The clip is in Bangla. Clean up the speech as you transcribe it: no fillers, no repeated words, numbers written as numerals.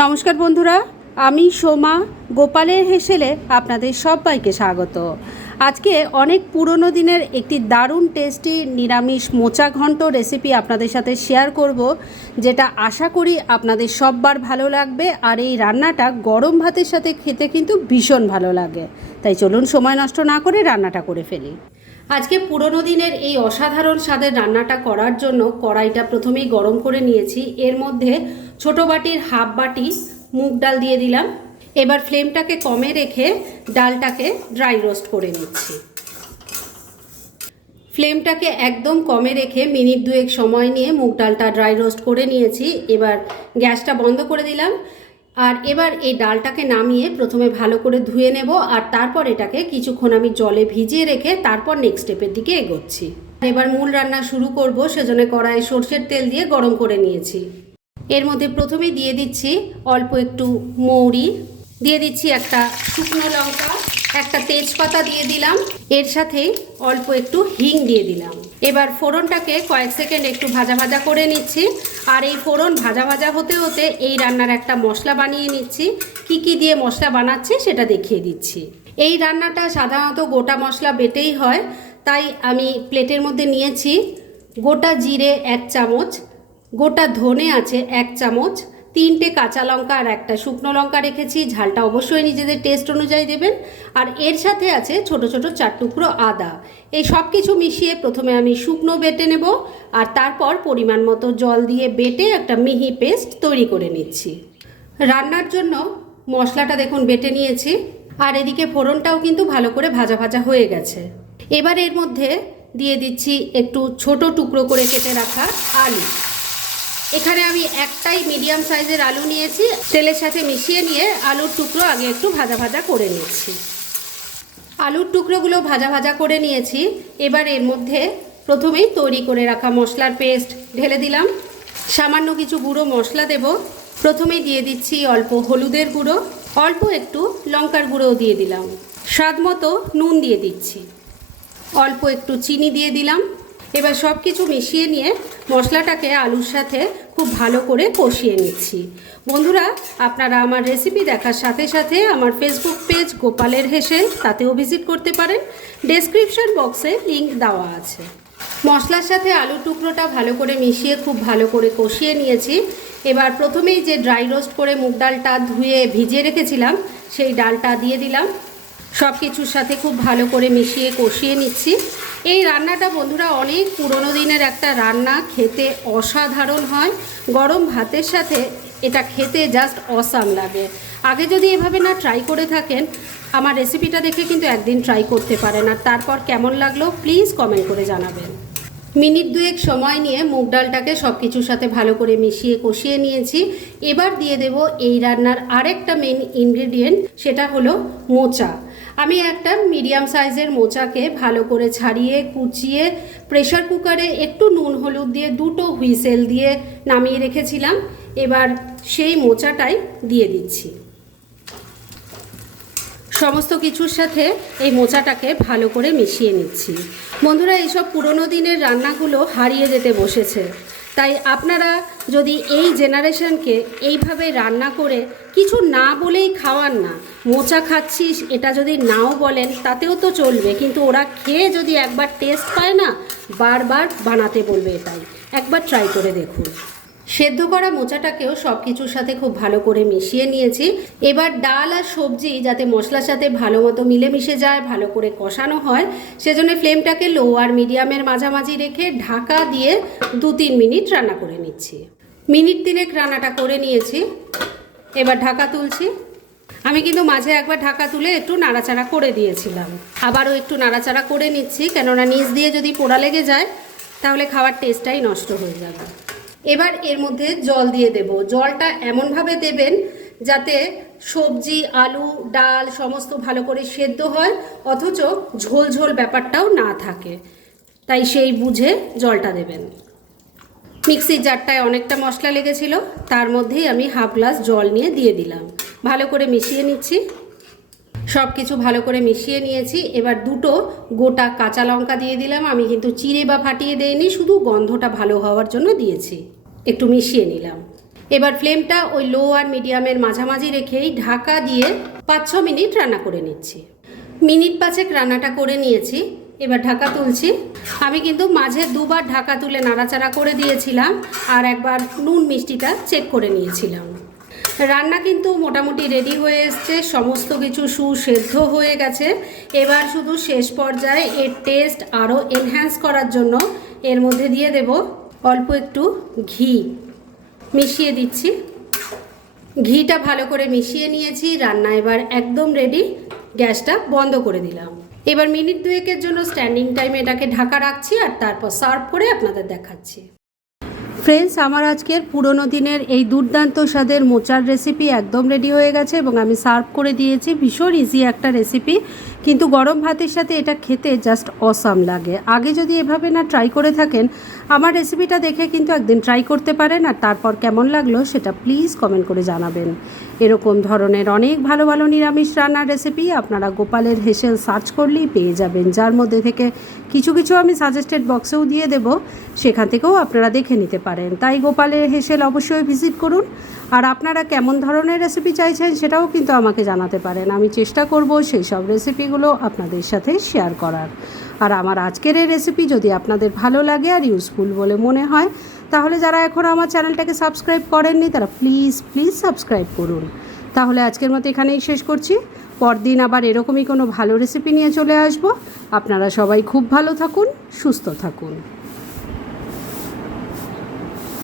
নমস্কার বন্ধুরা, আমি সোমা গোপালের হেসেলে আপনাদের সবাইকে স্বাগত। আজকে অনেক পুরনো দিনের একটি দারুণ টেস্টি নিরামিষ মোচা ঘন্ট রেসিপি আপনাদের সাথে শেয়ার করব, যেটা আশা করি আপনাদের সববার ভালো লাগবে। আর এই রান্নাটা গরম ভাতের সাথে খেতে কিন্তু ভীষণ ভালো লাগে। তাই চলুন সময় নষ্ট না করে রান্নাটা করে ফেলি। আজকে পুরনো দিনের এই অসাধারণ স্বাদের রান্নাটা করার জন্য কড়াইটা প্রথমেই গরম করে নিয়েছি। এর মধ্যে ছোট বাটির হাফ বাটি মুগ ডাল দিয়ে দিলাম। এবার ফ্লেমটাকে কমে রেখে ডালটাকে ড্রাই রোস্ট করে নিচ্ছি। ফ্লেমটাকে একদম কমে রেখে মিনিট দুয়েক সময় নিয়ে মুগ ডালটা ড্রাই রোস্ট করে নিয়েছি। এবার গ্যাসটা বন্ধ করে দিলাম। আর এবার এই ডালটাকে নামিয়ে প্রথমে ভালো করে ধুয়ে নেব, আর তারপর এটাকে কিছুক্ষণ আমি জলে ভিজিয়ে রেখে তারপর নেক্সট স্টেপের দিকে এগোচ্ছি। এবার মূল রান্না শুরু করব, সেজন্য কড়াইয়ে সর্ষের তেল দিয়ে গরম করে নিয়েছি। এর মধ্যে প্রথমে দিয়ে দিচ্ছি অল্প একটু মৌরি, দিয়ে দিচ্ছি একটা শুকনো লঙ্কা, একটা তেজপাতা দিয়ে দিলাম, এর সাথে অল্প একটু হিং দিয়ে দিলাম। এবার ফোড়নটাকে কয়েক সেকেন্ড একটু ভাজা ভাজা করে নিচ্ছি। আর এই ফোড়ন ভাজা ভাজা হতে হতে এই রান্নার একটা মশলা বানিয়ে নিচ্ছি। কি কি দিয়ে মশলা বানাচ্ছি সেটা দেখিয়ে দিচ্ছি। এই রান্নাটা সাধারণত গোটা মশলা বেটেই হয়, তাই আমি প্লেটের মধ্যে নিয়েছি গোটা জিরে 1 চামচ, গোটা ধনে আছে 1 চামচ, 3টে কাঁচা লঙ্কা আর একটা শুকনো লঙ্কা রেখেছি। ঝালটা অবশ্যই নিজেদের টেস্ট অনুযায়ী দেবেন। আর এর সাথে আছে ছোট ছোট 4 টুকরো আদা। এই সব কিছু মিশিয়ে প্রথমে আমি শুকনো বেটে নেব, আর তারপর পরিমাণ মতো জল দিয়ে বেটে একটা মিহি পেস্ট তৈরি করে নিচ্ছি। রান্নার জন্য মশলাটা দেখুন বেটে নিয়েছি, আর এদিকে ফোড়নটাও কিন্তু ভালো করে ভাজা ভাজা হয়ে গেছে। এবার এর মধ্যে দিয়ে দিচ্ছি একটু ছোট টুকরো করে কেটে রাখা আলু। এখানে আমি একটাই মিডিয়াম সাইজের আলু নিয়েছি। তেলের সাথে মিশিয়ে নিয়ে আলুর টুকরো আগে একটু ভাজা ভাজা করে নিচ্ছি। আলুর টুকরোগুলো ভাজা ভাজা করে নিয়েছি। এবার এর মধ্যে প্রথমেই তৈরি করে রাখা মশলার পেস্ট ঢেলে দিলাম। সামান্য কিছু গুঁড়ো মশলা দেব। প্রথমেই দিয়ে দিচ্ছি অল্প হলুদের গুঁড়ো, অল্প একটু লঙ্কার গুঁড়োও দিয়ে দিলাম, স্বাদ মতো নুন দিয়ে দিচ্ছি, অল্প একটু চিনি দিয়ে দিলাম। এবার সব কিছু মিশিয়ে নিয়ে মশলাটাকে আলুর সাথে খুব ভালো করে কষিয়ে নিচ্ছি। বন্ধুরা, আপনারা আমার রেসিপি দেখার সাথে সাথে আমার ফেসবুক পেজ গোপালের হেসেল, তাতেও ভিজিট করতে পারেন। ডেসক্রিপশন বক্সে লিংক দেওয়া আছে। মশলার সাথে আলুর টুকরোটা ভালো করে মিশিয়ে খুব ভালো করে কষিয়ে নিয়েছি। এবার প্রথমেই যে ড্রাই রোস্ট করে মুগ ডালটা ধুয়ে ভিজিয়ে রেখেছিলাম সেই ডালটা দিয়ে দিলাম। সব কিছুর সাথে খুব ভালো করে মিশিয়ে কষিয়ে নিচ্ছি। এই রান্নাটা বন্ধুরা অনেক পুরনো দিনের একটা রান্না, খেতে অসাধারণ হয়। গরম ভাতের সাথে এটা খেতে জাস্ট অসাম লাগে। আগে যদি এভাবে না ট্রাই করে থাকেন, আমার রেসিপিটা দেখে কিন্তু একদিন ট্রাই করতে পারেন, আর তারপর কেমন লাগলো প্লিজ কমেন্ট করে জানাবেন। মিনিট দুয়েক সময় নিয়ে মুগ ডালটাকে সব কিছুর সাথে ভালো করে মিশিয়ে কষিয়ে নিয়েছি। এবার দিয়ে দেব এই রান্নার আরেকটা মেন ইনগ্রেডিয়েন্ট, সেটা হলো মোচা। আমি একটা মিডিয়াম সাইজের মোচাকে ভালো করে ছাড়িয়ে কুচিয়ে প্রেশার কুকারে একটু নুন হলুদ দিয়ে 2টো হুইসেল দিয়ে নামিয়ে রেখেছিলাম। এবার সেই মোচাটাই দিয়ে দিচ্ছি। সমস্ত কিছুর সাথে এই মোচাটাকে ভালো করে মিশিয়ে নিচ্ছি। বন্ধুরা, এইসব পুরনো দিনের রান্নাগুলো হারিয়ে যেতে বসেছে, তাই আপনারা যদি এই জেনারেশনকে এইভাবে রান্না করে কিছু না বলেই খাওয়ান না, মোচা খাচ্ছিস এটা যদি নাও বলেন তাতেও তো চলবে, কিন্তু ওরা খেয়ে যদি একবার টেস্ট পায় না, বারবার বানাতে বলবে। এটাই একবার ট্রাই করে দেখুন। সেদ্ধ করা মোচাটাকেও সব কিছুর সাথে খুব ভালো করে মিশিয়ে নিয়েছি। এবার ডাল আর সবজি যাতে মশলার সাথে ভালো মতো মিলেমিশে যায়, ভালো করে কষানো হয়, সেজন্য ফ্লেমটাকে লো আর মিডিয়ামের মাঝামাঝি রেখে ঢাকা দিয়ে 2-3 মিনিট রান্না করে নিচ্ছি। মিনিট 3 রান্নাটা করে নিয়েছি। এবার ঢাকা তুলছি। আমি কিন্তু মাঝে একবার ঢাকা তুলে একটু নাড়াচাড়া করে দিয়েছিলাম, আবারও একটু নাড়াচাড়া করে নিচ্ছি, কেননা নিচ দিয়ে যদি পোড়া লেগে যায় তাহলে খাওয়ার টেস্টটাই নষ্ট হয়ে যাবে। এবার এর মধ্যে জল দিয়ে দেব। জলটা এমনভাবে দেবেন যাতে সবজি আলু ডাল সমস্ত ভালো করে সেদ্ধ হয়, অথচ ঝোল ঝোল ব্যাপারটাও না থাকে, তাই সেই বুঝে জলটা দেবেন। মিক্সির জারটায় অনেকটা মশলা লেগেছিল, তার মধ্যেই আমি হাফ গ্লাস জল নিয়ে দিয়ে দিলাম। ভালো করে মিশিয়ে নিচ্ছি। সব কিছু ভালো করে মিশিয়ে নিয়েছি। এবার 2টো গোটা কাঁচা লঙ্কা দিয়ে দিলাম। আমি কিন্তু চিড়ে বা ফাটিয়ে দেইনি, শুধু গন্ধটা ভালো হওয়ার জন্য দিয়েছি। একটু মিশিয়ে নিলাম। এবার ফ্লেমটা ওই লো আর মিডিয়ামের মাঝামাঝি রেখেই ঢাকা দিয়ে 5-6 মিনিট রান্না করে নিচ্ছি। মিনিট 5 রান্নাটা করে নিয়েছি, এবার ঢাকা তুলছি। আমি কিন্তু মাঝে দুবার ঢাকা তুলে নাড়াচাড়া করে দিয়েছিলাম আর একবার নুন মিষ্টিটা চেক করে নিয়েছিলাম। রান্না কিন্তু মোটামুটি রেডি হয়ে এসছে, সমস্ত কিছু সুসেদ্ধ হয়ে গেছে। এবার শুধু শেষ পর্যায়ে এর টেস্ট আরও এনহ্যান্স করার জন্য এর মধ্যে দিয়ে দেব অল্প একটু ঘি, মিশিয়ে দিচ্ছি। ঘিটা ভালো করে মিশিয়ে নিয়েছি, রান্না এবার একদম রেডি। গ্যাসটা বন্ধ করে দিলাম। এবার মিনিট 2 জন্য স্ট্যান্ডিং টাইমে এটাকে ঢাকা রাখছি আর তারপর সার্ভ করে আপনাদের দেখাচ্ছি। ফ্রেন্ডস, আমার আজকের পুরনো দিনের এই দুর্দান্ত স্বাদের মোচার রেসিপি একদম রেডি হয়ে গেছে এবং আমি সার্ভ করে দিয়েছি। ভীষণ ইজি একটা রেসিপি, কিন্তু গরম ভাতের সাথে এটা খেতে জাস্ট অসাম লাগে। আগে যদি এভাবে না ট্রাই করে থাকেন, আমার রেসিপিটা দেখে কিন্তু একদিন ট্রাই করতে পারেন আর তারপর কেমন লাগলো সেটা প্লিজ কমেন্ট করে জানাবেন। এরকম ধরনের অনেক ভালো ভালো নিরামিষ রান্নার রেসিপি আপনারা গোপালের হেসেল সার্চ করলেই পেয়ে যাবেন, যার মধ্যে থেকে কিছু কিছু আমি সাজেস্টেড বক্সেও দিয়ে দেব, সেখান থেকেও আপনারা দেখে নিতে পারেন। তাই গোপালের হেসেল অবশ্যই ভিজিট করুন। আর আপনারা কেমন ধরনের রেসিপি চাইছেন সেটাও কিন্তু আমাকে জানাতে পারেন, আমি চেষ্টা করব সেই সব রেসিপিগুলো আপনাদের সাথে শেয়ার করার। আর আমার আজকের এই রেসিপি যদি আপনাদের ভালো লাগে আর ইউজফুল বলে মনে হয়, তাহলে যারা এখন আমার চ্যানেলটাকে সাবস্ক্রাইব করেননি তারা প্লিজ সাবস্ক্রাইব করুন। তাহলে আজকের মতো এখানেই শেষ করছি। পরদিন আবার এরকমই কোনো ভালো রেসিপি নিয়ে চলে আসব। আপনারা সবাই খুব ভালো থাকুন, সুস্থ থাকুন।